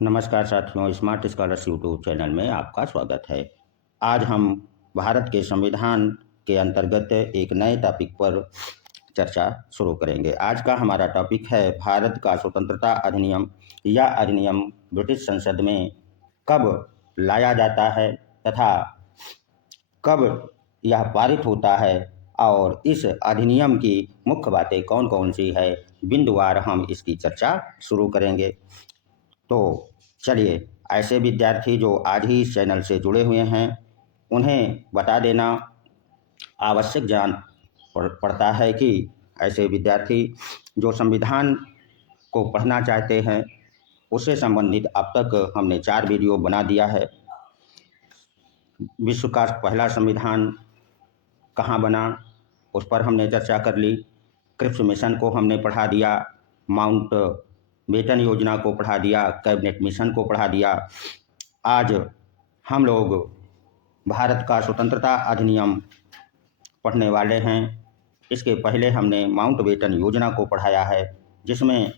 नमस्कार साथियों, smart scholars YouTube channel में आपका स्वागत है। आज हम भारत के संविधान के अंतर्गत एक नए टॉपिक पर चर्चा शुरू करेंगे। आज का हमारा टॉपिक है भारत का स्वतंत्रता अधिनियम। यह अधिनियम ब्रिटिश संसद में कब लाया जाता है तथा कब यह पारित होता है और इस अधिनियम की मुख्य बातें कौन कौन सी है, बिंदुवार हम इसकी चर्चा शुरू करेंगे। तो चलिए, ऐसे विद्यार्थी जो आज ही इस चैनल से जुड़े हुए हैं उन्हें बता देना आवश्यक जान पड़ता है कि ऐसे विद्यार्थी जो संविधान को पढ़ना चाहते हैं उससे संबंधित अब तक हमने 4 वीडियो बना दिया है। विश्व का पहला संविधान कहाँ बना उस पर हमने चर्चा कर ली। क्रिप्स मिशन को हमने पढ़ा दिया, माउंट बेटन योजना को पढ़ा दिया, कैबिनेट मिशन को पढ़ा दिया। आज हम लोग भारत का स्वतंत्रता अधिनियम पढ़ने वाले हैं। इसके पहले हमने माउंट बेटन योजना को पढ़ाया है, जिसमें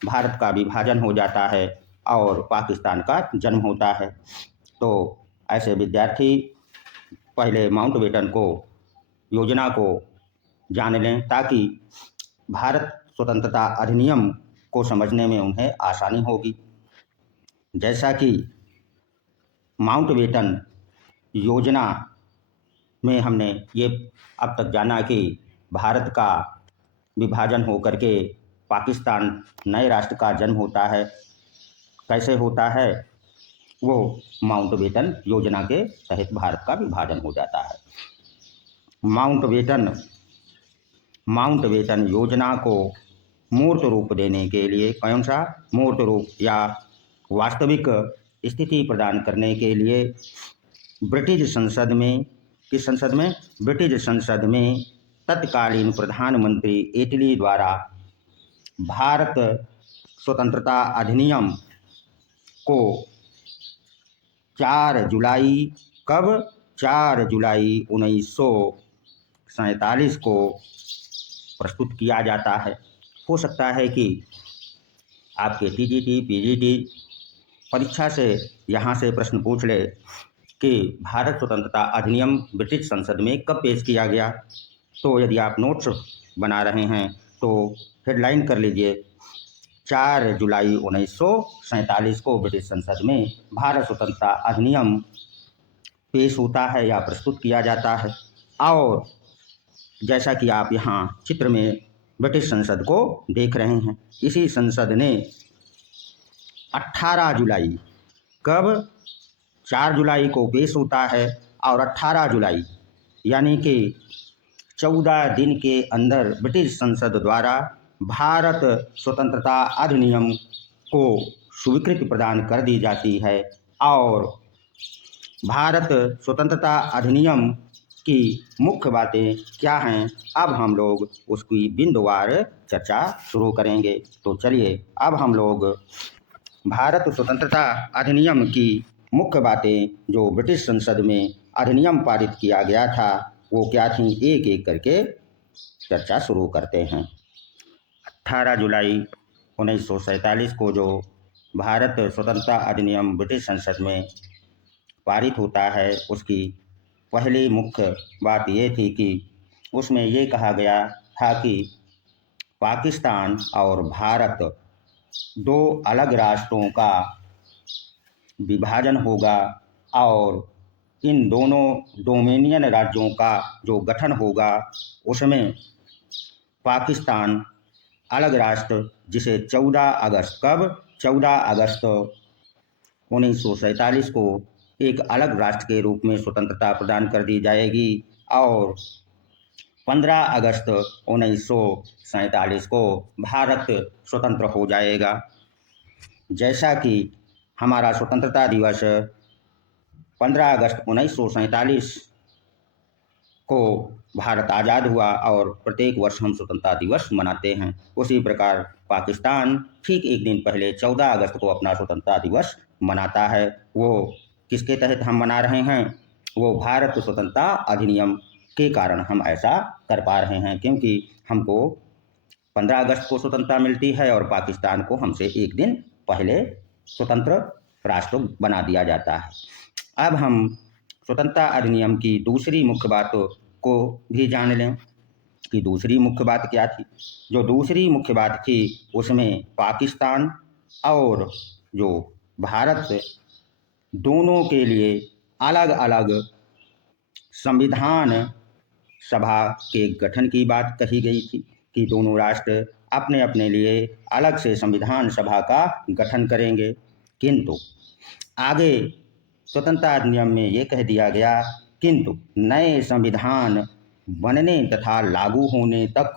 भारत का विभाजन हो जाता है और पाकिस्तान का जन्म होता है। तो ऐसे विद्यार्थी पहले माउंट बेटन को योजना को जान लें ताकि भारत स्वतंत्रता अधिनियम को समझने में उन्हें आसानी होगी। जैसा कि माउंट बेटन योजना में हमने ये अब तक जाना कि भारत का विभाजन होकर के पाकिस्तान नए राष्ट्र का जन्म होता है। कैसे होता है? वो माउंट बेटन योजना के तहत भारत का विभाजन हो जाता है। माउंट बेटन योजना को मूर्त रूप देने के लिए, कौन सा मूर्त रूप या वास्तविक स्थिति प्रदान करने के लिए ब्रिटिश संसद में तत्कालीन प्रधानमंत्री एटली द्वारा भारत स्वतंत्रता अधिनियम को 4 जुलाई 1947 को प्रस्तुत किया जाता है। हो सकता है कि आपके टीजीटी, पीजीटी परीक्षा से यहाँ से प्रश्न पूछ ले कि भारत स्वतंत्रता अधिनियम ब्रिटिश संसद में कब पेश किया गया। तो यदि आप नोट्स बना रहे हैं तो हेडलाइन कर लीजिए, 4 जुलाई 1947 को ब्रिटिश संसद में भारत स्वतंत्रता अधिनियम पेश होता है या प्रस्तुत किया जाता है। और जैसा कि आप यहाँ चित्र में ब्रिटिश संसद को देख रहे हैं, इसी संसद ने 18 जुलाई, कब 4 जुलाई को पेश होता है और 18 जुलाई यानी कि 14 दिन के अंदर ब्रिटिश संसद द्वारा भारत स्वतंत्रता अधिनियम को स्वीकृति प्रदान कर दी जाती है। और भारत स्वतंत्रता अधिनियम की मुख्य बातें क्या हैं, अब हम लोग उसकी बिंदुवार चर्चा शुरू करेंगे। तो चलिए, अब हम लोग भारत स्वतंत्रता अधिनियम की मुख्य बातें जो ब्रिटिश संसद में अधिनियम पारित किया गया था वो क्या थी, एक एक करके चर्चा शुरू करते हैं। 18 जुलाई 1947 को जो भारत स्वतंत्रता अधिनियम ब्रिटिश संसद में पारित होता है, उसकी पहली मुख्य बात ये थी कि उसमें ये कहा गया था कि पाकिस्तान और भारत 2 अलग राष्ट्रों का विभाजन होगा और इन दोनों डोमिनियन राज्यों का जो गठन होगा उसमें पाकिस्तान अलग राष्ट्र, जिसे 14 अगस्त 1947 को एक अलग राष्ट्र के रूप में स्वतंत्रता प्रदान कर दी जाएगी और 15 अगस्त 1947 को भारत स्वतंत्र हो जाएगा। जैसा कि हमारा स्वतंत्रता दिवस 15 अगस्त 1947 को भारत आज़ाद हुआ और प्रत्येक वर्ष हम स्वतंत्रता दिवस मनाते हैं, उसी प्रकार पाकिस्तान ठीक एक दिन पहले 14 अगस्त को अपना स्वतंत्रता दिवस मनाता है। वो किसके तहत हम मना रहे हैं? वो भारत स्वतंत्रता अधिनियम के कारण हम ऐसा कर पा रहे हैं, क्योंकि हमको 15 अगस्त को स्वतंत्रता मिलती है और पाकिस्तान को हमसे एक दिन पहले स्वतंत्र राष्ट्र बना दिया जाता है। अब हम स्वतंत्रता अधिनियम की दूसरी मुख्य बातों को भी जान लें कि दूसरी मुख्य बात क्या थी। जो दूसरी मुख्य बात थी उसमें पाकिस्तान और जो भारत दोनों के लिए अलग अलग संविधान सभा के गठन की बात कही गई थी कि दोनों राष्ट्र अपने अपने लिए अलग से संविधान सभा का गठन करेंगे। किंतु आगे स्वतंत्रता अधिनियम में ये कह दिया गया, किंतु नए संविधान बनने तथा लागू होने तक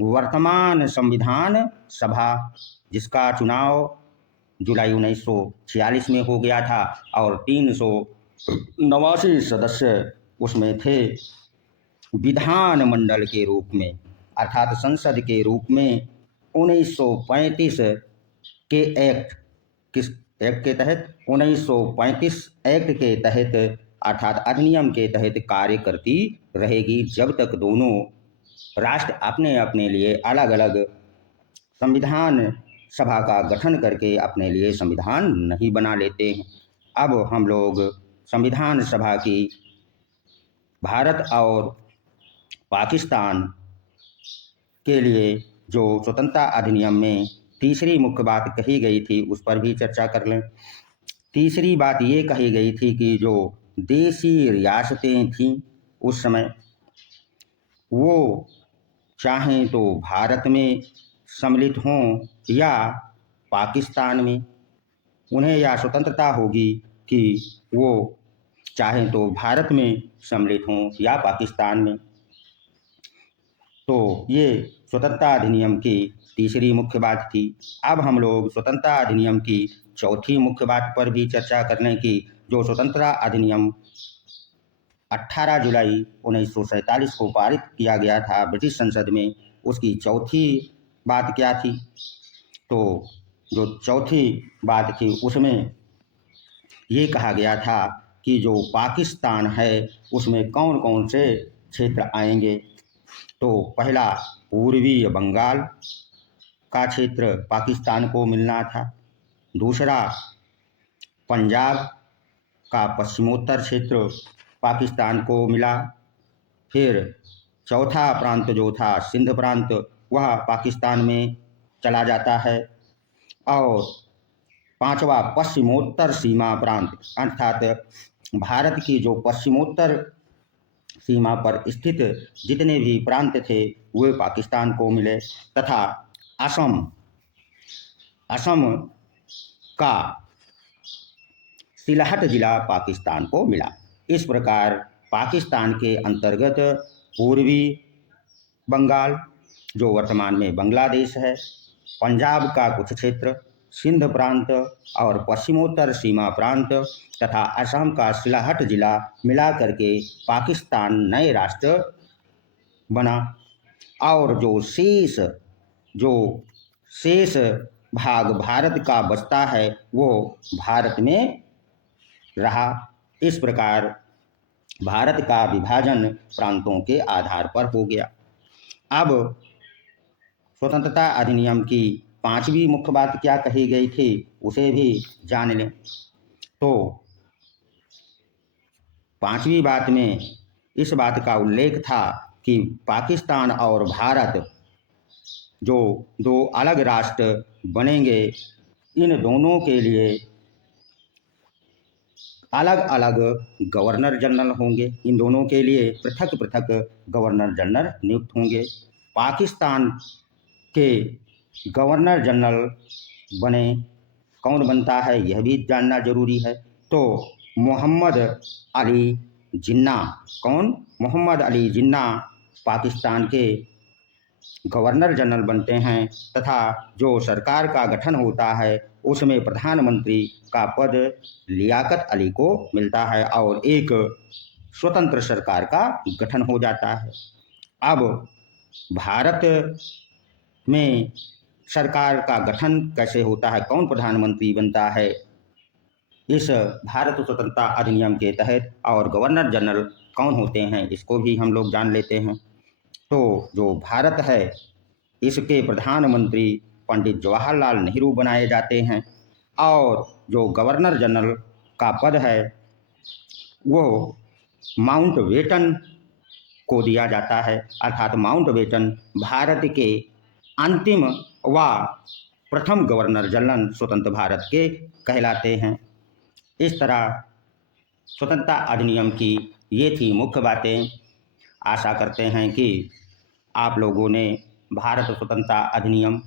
वर्तमान संविधान सभा, जिसका चुनाव जुलाई 1946 में हो गया था और 389 सदस्य उसमें थे, विधानमंडल के रूप में अर्थात संसद के रूप में 1935 के एक्ट, किस एक्ट के तहत, 1935 एक्ट के तहत अर्थात अधिनियम के तहत कार्य करती रहेगी जब तक दोनों राष्ट्र अपने अपने लिए अलग अलग संविधान सभा का गठन करके अपने लिए संविधान नहीं बना लेते हैं। अब हम लोग संविधान सभा की भारत और पाकिस्तान के लिए जो स्वतंत्रता अधिनियम में तीसरी मुख्य बात कही गई थी उस पर भी चर्चा कर लें। तीसरी बात ये कही गई थी कि जो देशी रियासतें थीं उस समय, वो चाहें तो भारत में सम्मिलित हों या पाकिस्तान में, उन्हें यह स्वतंत्रता होगी कि वो चाहें तो भारत में सम्मिलित हों या पाकिस्तान में। तो ये स्वतंत्रता अधिनियम की तीसरी मुख्य बात थी। अब हम लोग स्वतंत्रता अधिनियम की चौथी मुख्य बात पर भी चर्चा करने की, जो स्वतंत्रता अधिनियम 18 जुलाई 1947 को पारित किया गया था ब्रिटिश संसद में, उसकी चौथी बात क्या थी। तो जो चौथी बात थी उसमें ये कहा गया था कि जो पाकिस्तान है उसमें कौन कौन से क्षेत्र आएंगे। तो पहला पूर्वी बंगाल का क्षेत्र पाकिस्तान को मिलना था, दूसरा पंजाब का पश्चिमोत्तर क्षेत्र पाकिस्तान को मिला, फिर चौथा प्रांत जो था सिंध प्रांत वह पाकिस्तान में चला जाता है, और पांचवा पश्चिमोत्तर सीमा प्रांत अर्थात भारत की जो पश्चिमोत्तर सीमा पर स्थित जितने भी प्रांत थे वे पाकिस्तान को मिले, तथा असम का सिलहट जिला पाकिस्तान को मिला। इस प्रकार पाकिस्तान के अंतर्गत पूर्वी बंगाल जो वर्तमान में बांग्लादेश है, पंजाब का कुछ क्षेत्र, सिंध प्रांत और पश्चिमोत्तर सीमा प्रांत तथा असम का सिलहट जिला मिला करके पाकिस्तान नए राष्ट्र बना। और जो शेष भाग भारत का बचता है वो भारत में रहा। इस प्रकार भारत का विभाजन प्रांतों के आधार पर हो गया। अब स्वतंत्रता अधिनियम की पांचवी मुख्य बात क्या कही गई थी उसे भी जान लें। तो पांचवी बात में इस बात का उल्लेख था कि पाकिस्तान और भारत जो दो अलग राष्ट्र बनेंगे, इन दोनों के लिए अलग अलग गवर्नर जनरल होंगे, इन दोनों के लिए पृथक पृथक गवर्नर जनरल नियुक्त होंगे। पाकिस्तान के गवर्नर जनरल बने, कौन बनता है यह भी जानना जरूरी है। तो मोहम्मद अली जिन्ना, कौन? मोहम्मद अली जिन्ना पाकिस्तान के गवर्नर जनरल बनते हैं, तथा जो सरकार का गठन होता है उसमें प्रधानमंत्री का पद लियाकत अली को मिलता है और एक स्वतंत्र सरकार का गठन हो जाता है। अब भारत में सरकार का गठन कैसे होता है, कौन प्रधानमंत्री बनता है इस भारत स्वतंत्रता अधिनियम के तहत, और गवर्नर जनरल कौन होते हैं इसको भी हम लोग जान लेते हैं। तो जो भारत है इसके प्रधानमंत्री पंडित जवाहरलाल नेहरू बनाए जाते हैं। और जो गवर्नर जनरल का पद है वो माउंट बेटन को दिया जाता है, अर्थात माउंट बेटन भारत के अंतिम व प्रथम गवर्नर जनरल स्वतंत्र भारत के कहलाते हैं। इस तरह स्वतंत्रता अधिनियम की ये थी मुख्य बातें। आशा करते हैं कि आप लोगों ने भारत स्वतंत्रता अधिनियम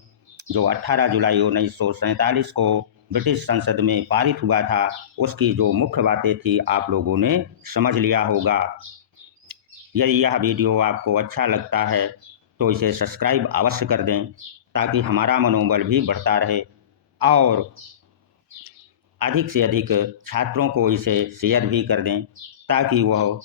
जो 18 जुलाई 1947 को ब्रिटिश संसद में पारित हुआ था, उसकी जो मुख्य बातें थी आप लोगों ने समझ लिया होगा। यदि यह वीडियो आपको अच्छा लगता है तो इसे सब्सक्राइब अवश्य कर दें ताकि हमारा मनोबल भी बढ़ता रहे और अधिक से अधिक छात्रों को इसे शेयर भी कर दें ताकि वह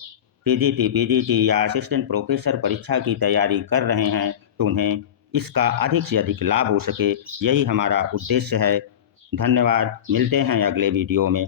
पीजीटी या असिस्टेंट प्रोफेसर परीक्षा की तैयारी कर रहे हैं तो उन्हें इसका अधिक से अधिक लाभ हो सके, यही हमारा उद्देश्य है। धन्यवाद, मिलते हैं अगले वीडियो में।